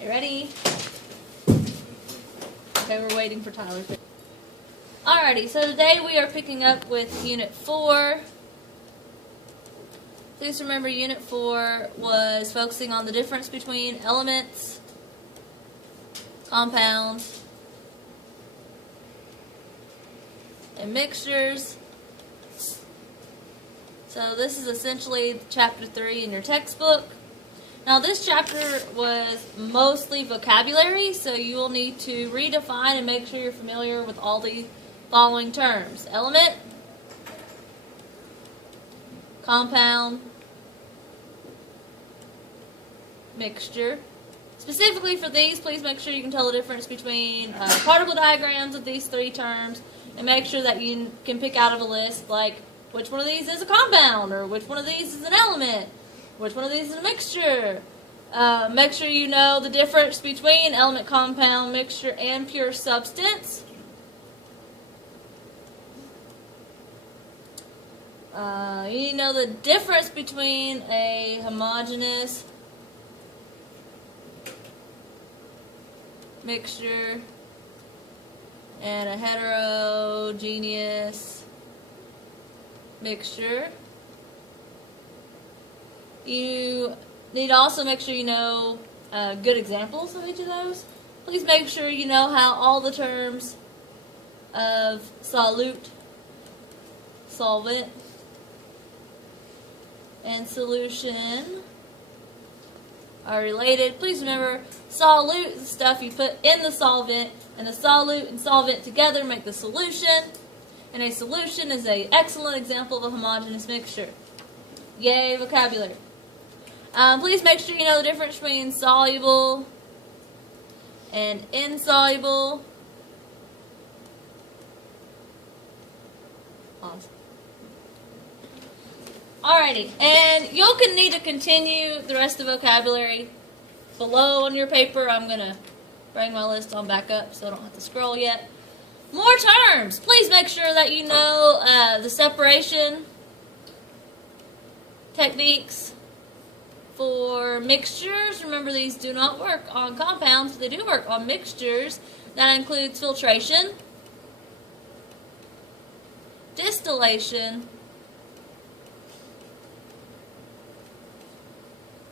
You ready? Okay, we're waiting for Tyler. Alrighty, so today we are picking up with Unit 4. Please remember Unit 4 was focusing on the difference between elements, compounds, and mixtures. So this is essentially Chapter 3 in your textbook. Now this chapter was mostly vocabulary, so you will need to redefine and make sure you're familiar with all the following terms. Element, compound, mixture. Specifically for these, please make sure you can tell the difference between particle diagrams of these three terms, and make sure that you can pick out of a list like which one of these is a compound, or which one of these is an element, which one of these is a mixture. Make sure you know the difference between element, compound, mixture, and pure substance. You need to know the difference between a homogeneous mixture and a heterogeneous mixture. You need to also make sure you know good examples of each of those. Please make sure you know how all the terms of solute, solvent, and solution are related. Please remember, solute is the stuff you put in the solvent, and the solute and solvent together make the solution. And a solution is an excellent example of a homogeneous mixture. Yay, vocabulary. Please make sure you know the difference between soluble and insoluble. Awesome. Alrighty, and you'll need to continue the rest of the vocabulary below on your paper. I'm going to bring my list on back up so I don't have to scroll yet. More terms. Please make sure that you know the separation techniques for mixtures. Remember, these do not work on compounds, they do work on mixtures. That includes filtration, distillation.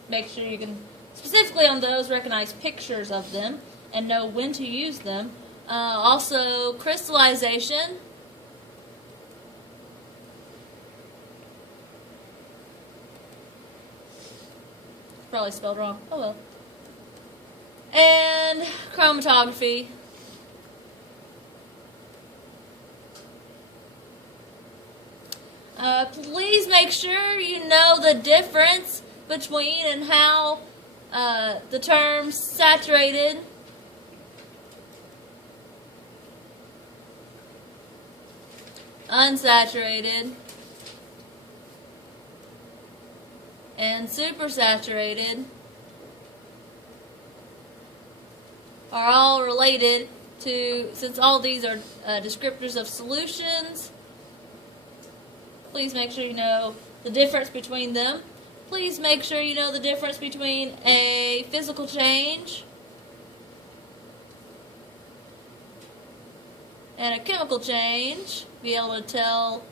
Make sure you can, specifically on those, recognize pictures of them and know when to use them. Also, crystallization, probably spelled wrong, oh well, and chromatography. Please make sure you know the difference between and how the terms saturated, unsaturated, and supersaturated are all related to, since all these are descriptors of solutions. Please make sure you know the difference between them. Please make sure you know the difference between a physical change and a chemical change. Be able to tell,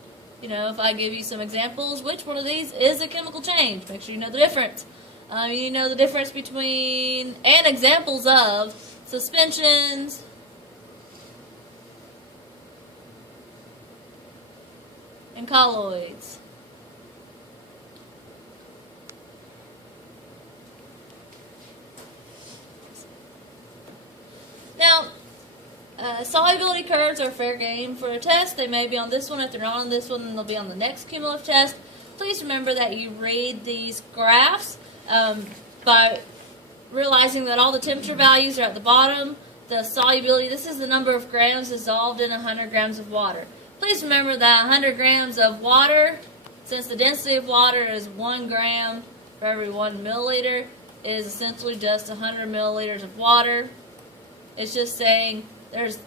if I give you some examples, which one of these is a chemical change. Make sure you know the difference. You need to know the difference between and examples of suspensions, and colloids. Now, solubility curves are fair game for a test. They may be on this one. If they're not on this one, then they'll be on the next cumulative test. Please remember that you read these graphs by realizing that all the temperature values are at the bottom. The solubility, this is the number of grams dissolved in 100 grams of water. Please remember that 100 grams of water, since the density of water is 1 gram for every 1 milliliter, is essentially just 100 milliliters of water. It's just saying there's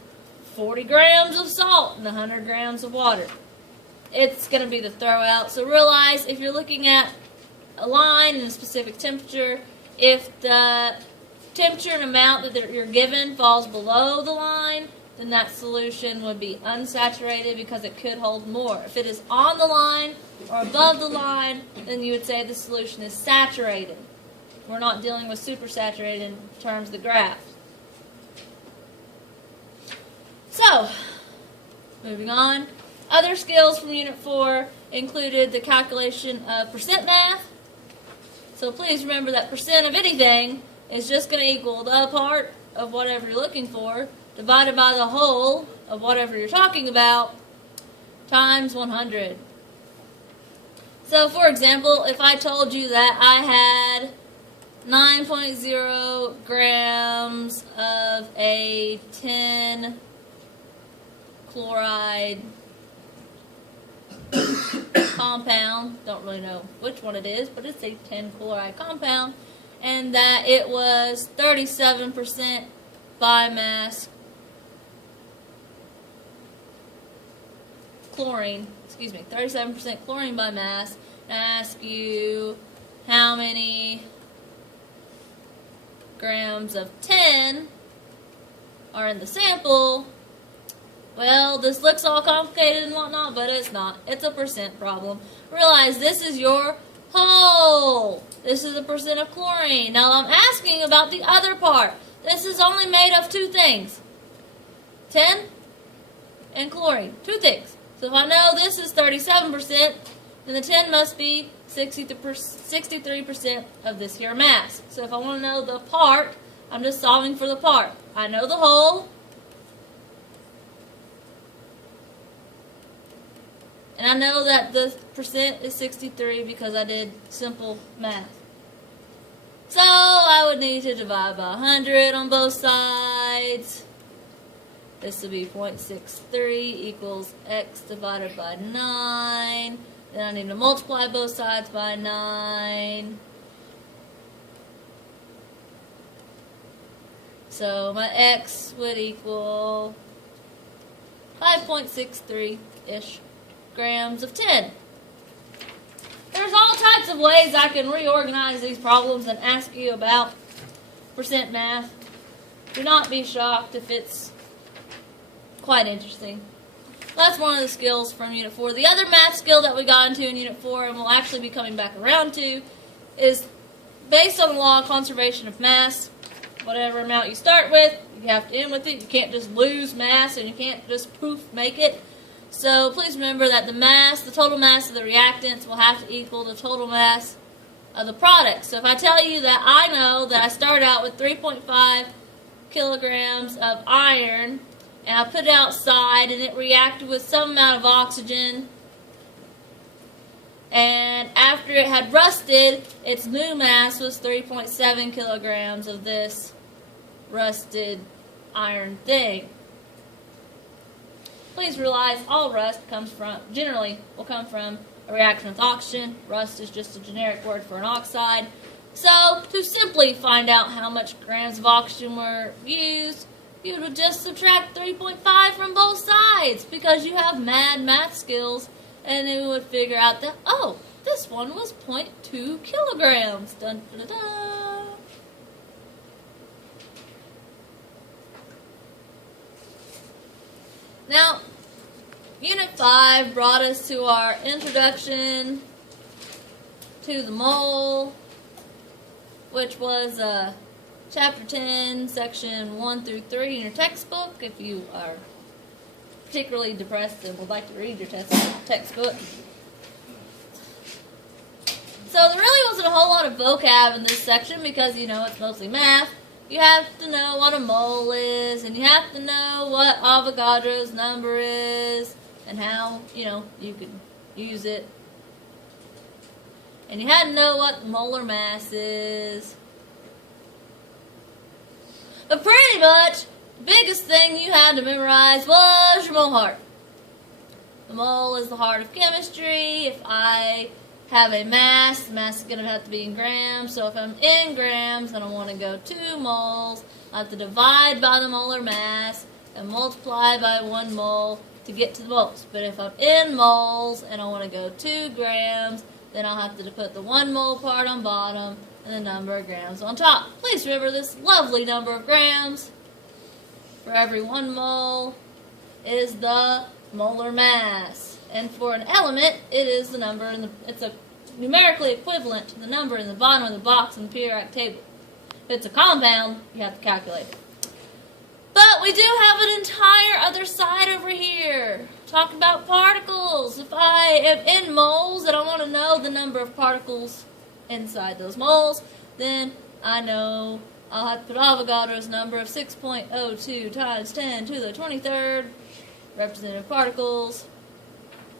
40 grams of salt in 100 grams of water. It's going to be the throwout. So realize if you're looking at a line in a specific temperature, if the temperature and amount that you're given falls below the line, then that solution would be unsaturated because it could hold more. If it is on the line or above the line, then you would say the solution is saturated. We're not dealing with supersaturated in terms of the graph. So, moving on. Other skills from Unit 4 included the calculation of percent math. So please remember that percent of anything is just going to equal the part of whatever you're looking for divided by the whole of whatever you're talking about times 100. So for example, if I told you that I had 9.0 grams of a 10 chloride compound, don't really know which one it is, but it's a 10 chloride compound, and that it was 37% biomass chlorine, 37% chlorine by mass, and I ask you how many grams of 10 are in the sample. Well, this looks all complicated and whatnot, but it's not. It's a percent problem. Realize this is your whole. This is the percent of chlorine. Now I'm asking about the other part. This is only made of two things. 10 and chlorine. Two things. So if I know this is 37%, then the 10 must be 63% of this here mass. So if I want to know the part, I'm just solving for the part. I know the whole, and I know that the percent is 63 because I did simple math. So I would need to divide by 100 on both sides. This would be 0.63 equals x divided by 9. Then I need to multiply both sides by 9. So my x would equal 5.63-ish grams of 10. There's all types of ways I can reorganize these problems and ask you about percent math. Do not be shocked if it's quite interesting. That's one of the skills from Unit 4. The other math skill that we got into in Unit 4, and we'll actually be coming back around to, is based on the law of conservation of mass. Whatever amount you start with, you have to end with it. You can't just lose mass, and you can't just poof make it. So please remember that the total mass of the reactants will have to equal the total mass of the product. So if I tell you that I know that I start out with 3.5 kilograms of iron, and I put it outside and it reacted with some amount of oxygen, and after it had rusted, its new mass was 3.7 kilograms of this rusted iron thing. Please realize all rust generally will come from a reaction with oxygen. Rust is just a generic word for an oxide. So to simply find out how much grams of oxygen were used, you would just subtract 3.5 from both sides because you have mad math skills, and you would figure out that, oh, this one was 0.2 kilograms. Dun, dun, dun, dun. Now, Unit 5 brought us to our introduction to the mole, which was Chapter 10, Section 1 through 3 in your textbook, if you are particularly depressed and would like to read your textbook. So there really wasn't a whole lot of vocab in this section because, it's mostly math. You have to know what a mole is, and you have to know what Avogadro's number is, and how, you can use it. And you had to know what molar mass is. But pretty much, the biggest thing you had to memorize was your mole heart. The mole is the heart of chemistry. If I have a mass, the mass is going to have to be in grams. So if I'm in grams and I want to go 2 moles, I have to divide by the molar mass and multiply by 1 mole to get to the moles. But if I'm in moles and I want to go 2 grams, then I'll have to put the 1 mole part on bottom and the number of grams on top. Please remember this lovely number of grams for every 1 mole is the molar mass. And for an element, it is the number in the, it's a numerically equivalent to the number in the bottom of the box in the periodic table. If it's a compound, you have to calculate it. But we do have an entire other side over here. Talking about particles. If I am in moles and I want to know the number of particles inside those moles, then I know I'll have to put Avogadro's number of 6.02 times 10 to the 23rd representative particles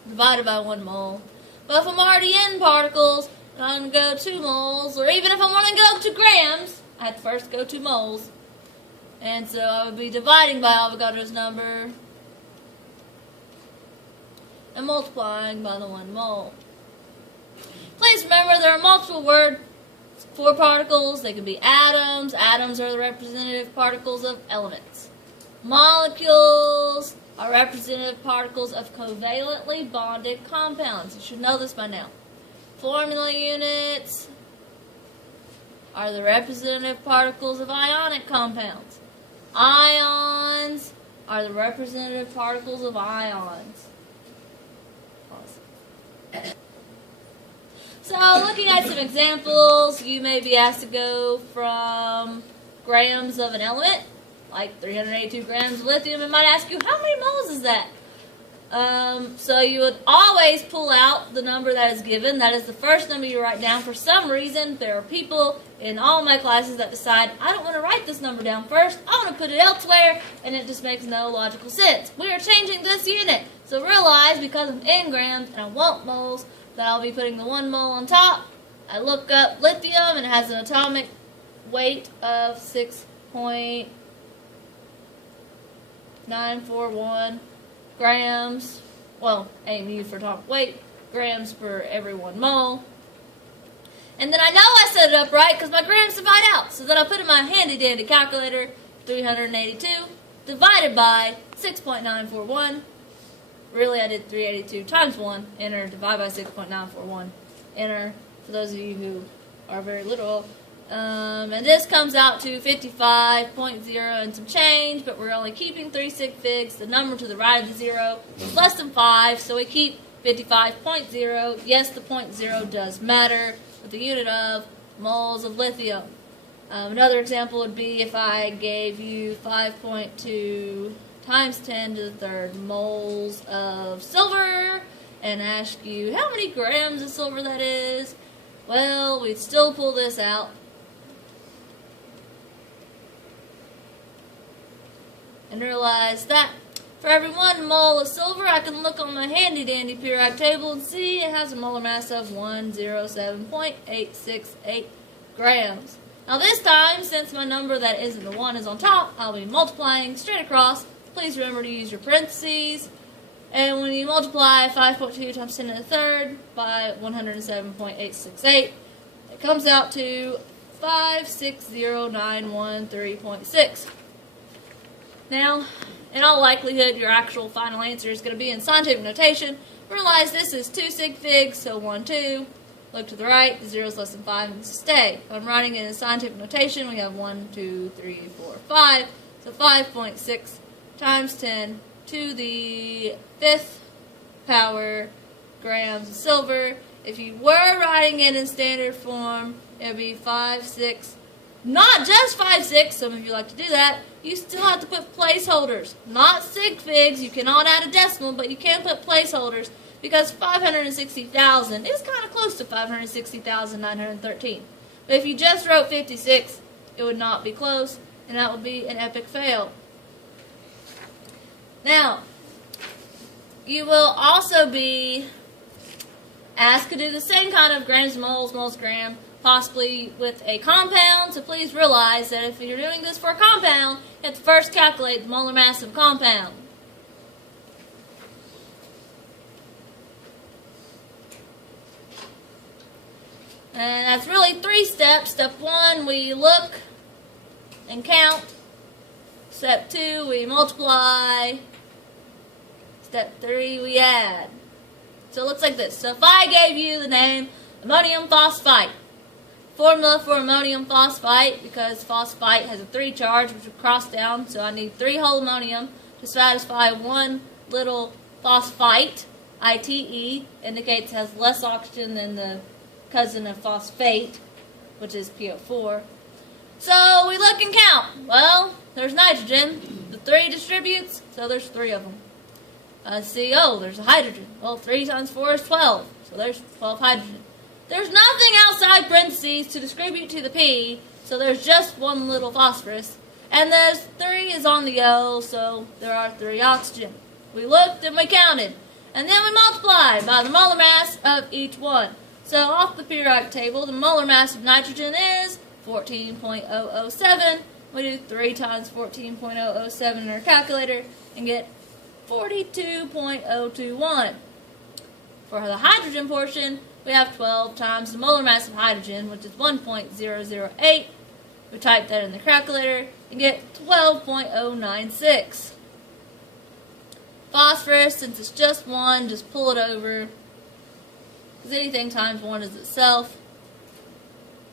divided by 1 mole. But if I'm already in particles and I'm going to go 2 moles, or even if I want to go to grams, I have to first go 2 moles. And so I would be dividing by Avogadro's number and multiplying by the 1 mole. Please remember there are multiple words for particles. They can be atoms. Atoms are the representative particles of elements. Molecules are representative particles of covalently bonded compounds. You should know this by now. Formula units are the representative particles of ionic compounds. Ions are the representative particles of ions. Pause. So, looking at some examples, you may be asked to go from grams of an element, like 382 grams of lithium. It might ask you, how many moles is that? So you would always pull out the number that is given. That is the first number you write down. For some reason, there are people in all my classes that decide, I don't want to write this number down first. I want to put it elsewhere, and it just makes no logical sense. We are changing this unit. So realize, because I'm in grams and I want moles, that I'll be putting the 1 mole on top. I look up lithium, and it has an atomic weight of 6.941 grams. Well, AMU for atomic weight, grams per every 1 mole. And then I know I set it up right because my grams divide out. So then I put in my handy dandy calculator, 382 divided by 6.941. Really, I did 382 times 1, enter, divide by 6.941, enter, for those of you who are very literal. And this comes out to 55.0 and some change, but we're only keeping 3 sig figs. The number to the right of the 0 is less than 5, so we keep 55.0. Yes, the 0.0 does matter, with the unit of moles of lithium. Another example would be if I gave you 5.2 times 10 to the 3rd moles of silver and ask you how many grams of silver that is. Well, we'd still pull this out. And realize that for every 1 mole of silver, I can look on my handy dandy periodic table and see it has a molar mass of 107.868 grams. Now this time, since my number that isn't the 1 is on top, I'll be multiplying straight across. Please remember to use your parentheses. And when you multiply 5.2 times 10 to the 3rd by 107.868, it comes out to 560,913.6. Now, in all likelihood, your actual final answer is going to be in scientific notation. Realize this is 2 sig figs, so 1, 2. Look to the right, the 0 is less than 5, and stay. If I'm writing it in scientific notation, we have 1, 2, 3, 4, 5. So 5.6 times 10 to the 5th power grams of silver. If you were writing it in standard form, it would be 5, 6. Not just 5, 6, some of you like to do that. You still have to put placeholders, not sig figs. You cannot add a decimal, but you can put placeholders because 560,000 is kind of close to 560,913. But if you just wrote 56, it would not be close, and that would be an epic fail. Now, you will also be asked to do the same kind of grams, moles, gram, possibly with a compound. So please realize that if you're doing this for a compound, you have to first calculate the molar mass of a compound. And that's really 3 steps. Step 1, we look and count. Step 2, we multiply. Step 3, we add. So it looks like this. So if I gave you the name ammonium phosphite, Formula for ammonium phosphite, because phosphite has a 3 charge, which will cross down, so I need 3 whole ammonium to satisfy one little phosphite. ITE indicates it has less oxygen than the cousin of phosphate, which is PO4. So we look and count. Well, there's nitrogen. The 3 distributes, so there's 3 of them. CO, there's a hydrogen. Well, 3 times 4 is 12, so there's 12 hydrogen. There's nothing outside parentheses to distribute to the P, so there's just one little phosphorus. And there's 3 is on the O, so there are 3 oxygen. We looked and we counted. And then we multiply by the molar mass of each one. So off the periodic table, the molar mass of nitrogen is 14.007. We do 3 times 14.007 in our calculator and get 42.021. For the hydrogen portion, we have 12 times the molar mass of hydrogen, which is 1.008. We type that in the calculator and get 12.096. Phosphorus, since it's just 1, just pull it over, because anything times 1 is itself,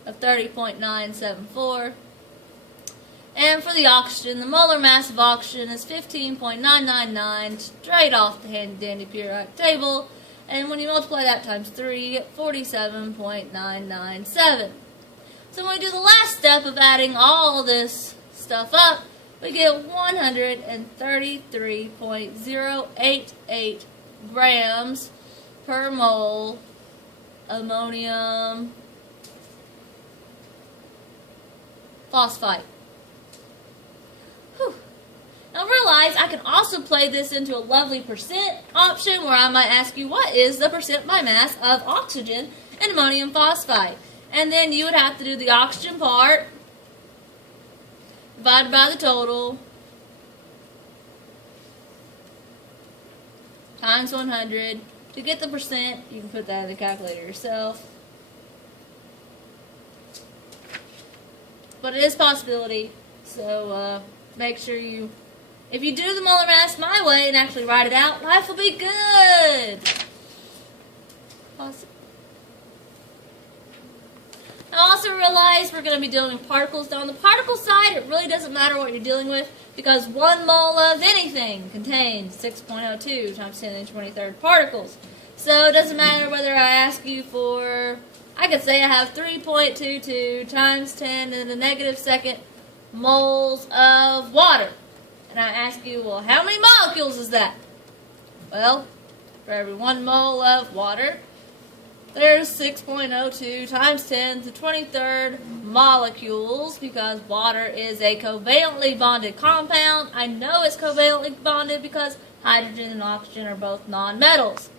of 30.974. And for the oxygen, the molar mass of oxygen is 15.999, straight off the handy-dandy periodic table. And when you multiply that times 3, you get 47.997. So when we do the last step of adding all this stuff up, we get 133.088 grams per mole ammonium phosphite. Whew. Now realize I can also play this into a lovely percent option where I might ask you what is the percent by mass of oxygen and ammonium phosphite. And then you would have to do the oxygen part divided by the total times 100. To get the percent, you can put that in the calculator yourself. But it is a possibility, so make sure you, if you do the molar mass my way and actually write it out, life will be good. Awesome. I also realize we're going to be dealing with particles. Now on the particle side, it really doesn't matter what you're dealing with, because 1 mole of anything contains 6.02 times 10 to the 23rd particles. So it doesn't matter whether I ask you for, I could say I have 3.22 times 10 to the negative second moles of water. And I ask you, well, how many molecules is that? Well, for every 1 mole of water, there's 6.02 times 10 to the 23rd molecules, because water is a covalently bonded compound. I know it's covalently bonded because hydrogen and oxygen are both nonmetals.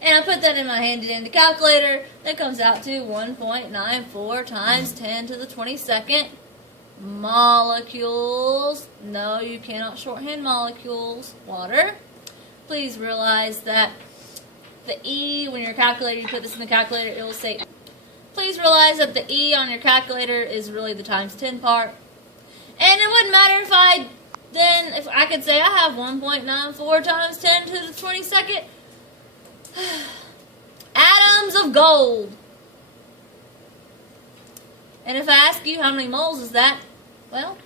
And I put that in my handy-dandy calculator. That comes out to 1.94 times 10 to the 22nd molecules. No, you cannot shorthand molecules. Water. Please realize that the E, when you're calculating, you put this in the calculator, it will say, please realize that the E on your calculator is really the times 10 part. And it wouldn't matter if I could say I have 1.94 times 10 to the 22nd atoms of gold. And if I ask you how many moles is that, well,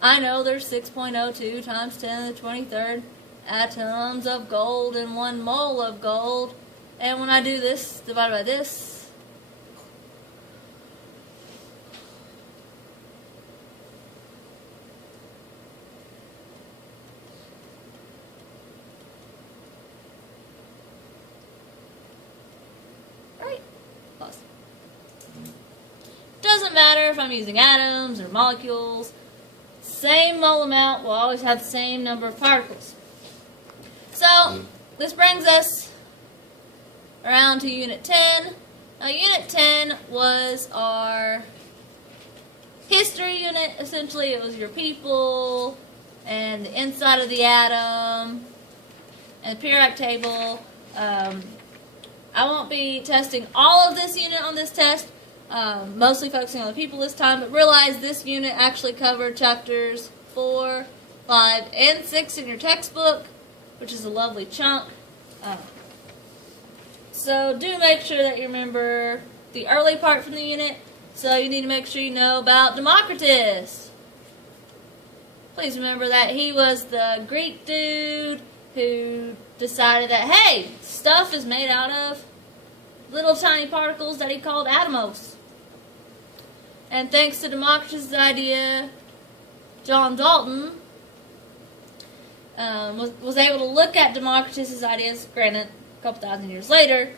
I know there's 6.02 times 10 to the 23rd atoms of gold and 1 mole of gold. And when I do this divided by this, right? Plus. Doesn't matter if I'm using atoms or molecules. Same mole amount will always have the same number of particles. So, this brings us around to Unit 10. Now, Unit 10 was our history unit. Essentially, it was your people and the inside of the atom and the periodic table. I won't be testing all of this unit on this test, mostly focusing on the people this time, but realize this unit actually covered chapters 4, 5, and 6 in your textbook, which is a lovely chunk. So do make sure that you remember the early part from the unit, so you need to make sure you know about Democritus. Please remember that he was the Greek dude who decided that, hey, stuff is made out of little tiny particles that he called atomos. And thanks to Democritus' idea, John Dalton was able to look at Democritus' ideas, granted a couple thousand years later,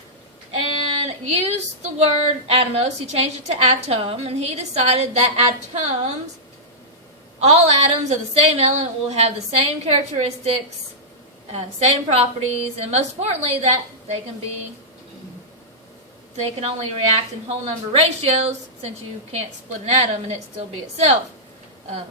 and used the word atomos. He changed it to atom, and he decided that atoms, all atoms of the same element, will have the same characteristics, same properties, and most importantly that they can only react in whole number ratios, since you can't split an atom and it still be itself.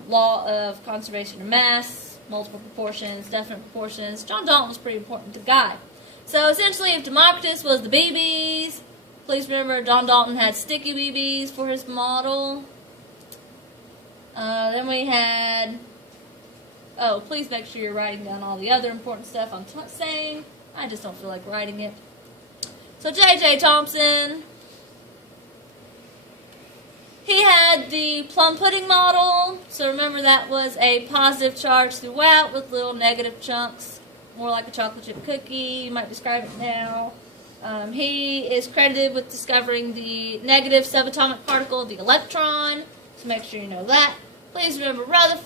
Law of conservation of mass, multiple proportions, definite proportions. John Dalton was pretty important to guide. So essentially, if Democritus was the BBs, please remember John Dalton had sticky BBs for his model. Then we had, please make sure you're writing down all the other important stuff I'm saying. I just don't feel like writing it. So J.J. Thomson, he had the plum pudding model. So remember that was a positive charge throughout with little negative chunks, more like a chocolate chip cookie. You might describe it now. He is credited with discovering the negative subatomic particle, the electron. So make sure you know that. Please remember Rutherford.